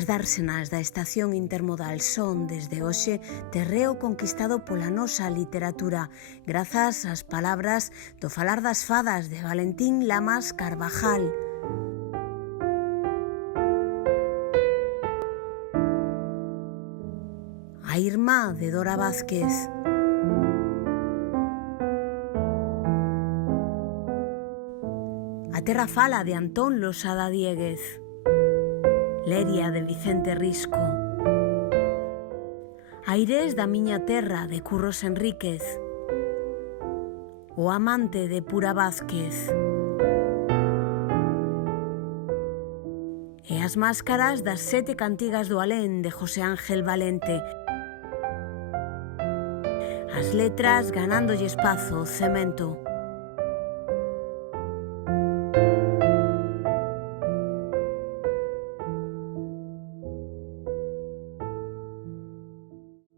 As dársenas da estación intermodal son, desde hoxe, terreo conquistado pola nosa literatura, grazas ás palabras do Falar das Fadas de Valentín Lamas Carvajal. A irmá de Dora Vázquez. A terra fala de Antón Losada Diéguez. Leria de Vicente Risco. Aires da miña terra de Curros Enríquez. O amante de Pura Vázquez. E as máscaras das 7 cantigas do Alén de José Ángel Valente. As letras ganándolle espazo ao cemento.